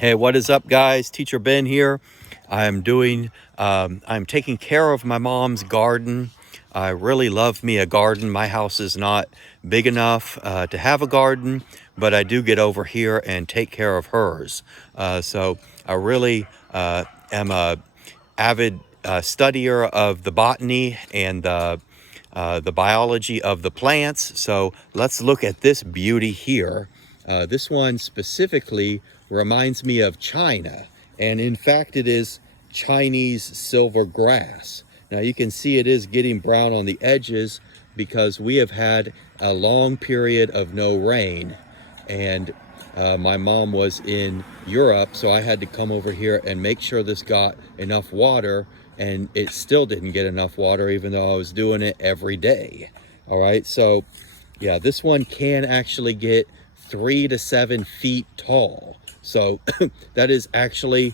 Hey, what is up, guys? Teacher Ben here. I'm taking care of my mom's garden. I really love me a garden. My house is not big enough to have a garden, but I do get over here and take care of hers. So I really am a avid studier of the botany and the biology of the plants. So let's look at this beauty here. This one specifically reminds me of China, and in fact it is Chinese silver grass. Now you can see it is getting brown on the edges because we have had a long period of no rain, and my mom was in Europe, so I had to come over here and make sure this got enough water, and it still didn't get enough water even though I was doing it every day. All right, so yeah, this one can actually get 3 to 7 feet tall. So that is actually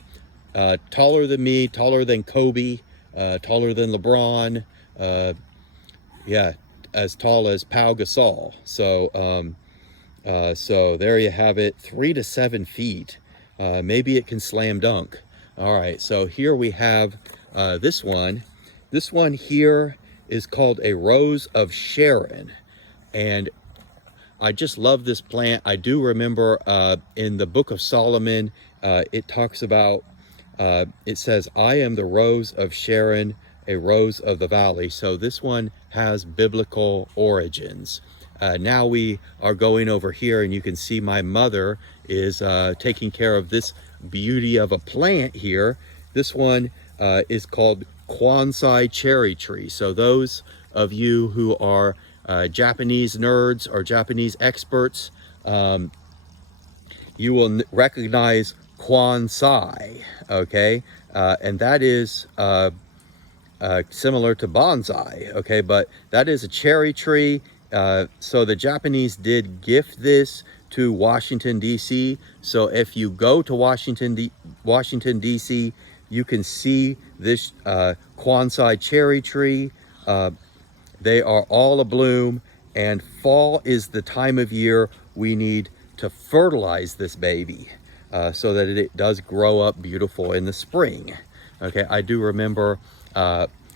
taller than me, taller than Kobe, taller than LeBron, yeah, as tall as Pau Gasol. So there you have it, 3 to 7 feet. Maybe it can slam dunk. All right, so here we have this one. This one here is called a Rose of Sharon. And I just love this plant. I do remember in the Book of Solomon, it talks about, it says, I am the Rose of Sharon, a rose of the valley. So this one has biblical origins. Now we are going over here and you can see my mother is taking care of this beauty of a plant here. This one is called Kwansai cherry tree. So those of you who are Japanese nerds or Japanese experts, you will recognize Kwansai, okay? And that is similar to bonsai, okay? But that is a cherry tree. So the Japanese did gift this to Washington, D.C. So if you go to Washington, D.C., you can see this Kwansai cherry tree. They are all abloom, and fall is the time of year we need to fertilize this baby so that it does grow up beautiful in the spring. Okay, I do remember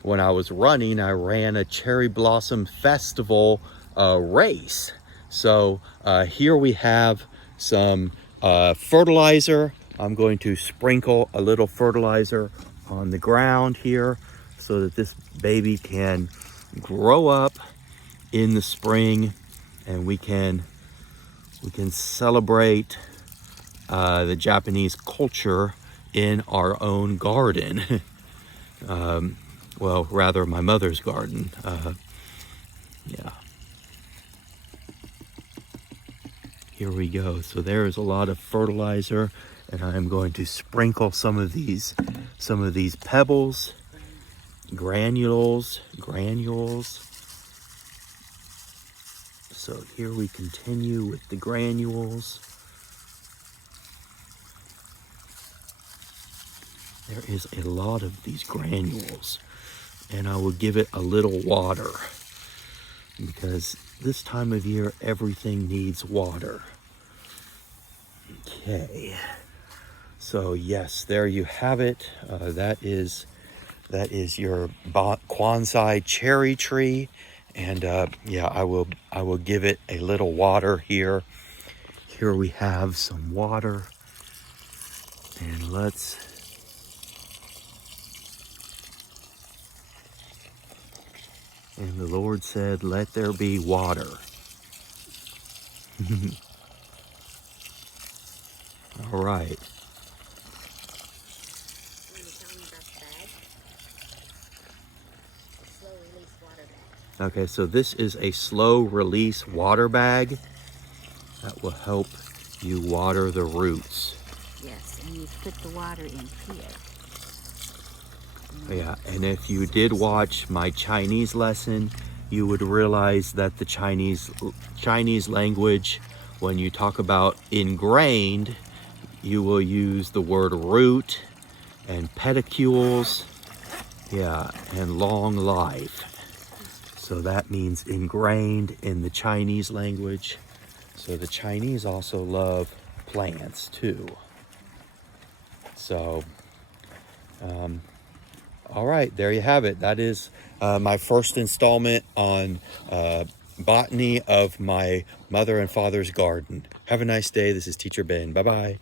when I was running, I ran a cherry blossom festival race. So here we have some fertilizer. I'm going to sprinkle a little fertilizer on the ground here so that this baby can grow up in the spring, and we can celebrate the Japanese culture in our own garden. Well, rather my mother's garden. Yeah. Here we go. So there is a lot of fertilizer, and I'm going to sprinkle some of these pebbles, granules. So here we continue with the granules. There is a lot of these granules, and I will give it a little water because this time of year everything needs water. Okay, so yes, there you have it. That is your Kwansai cherry tree, and yeah, I will give it a little water here. Here we have some water, and and the Lord said, let there be water. All right. Okay, so this is a slow release water bag that will help you water the roots. Yes, and you put the water in here. Yeah, and if you did watch my Chinese lesson, you would realize that the Chinese language, when you talk about ingrained, you will use the word root and pedicules, yeah, and long life. So that means ingrained in the Chinese language. So the Chinese also love plants too. So, all right, there you have it. That is my first installment on botany of my mother and father's garden. Have a nice day. This is Teacher Ben. Bye-bye.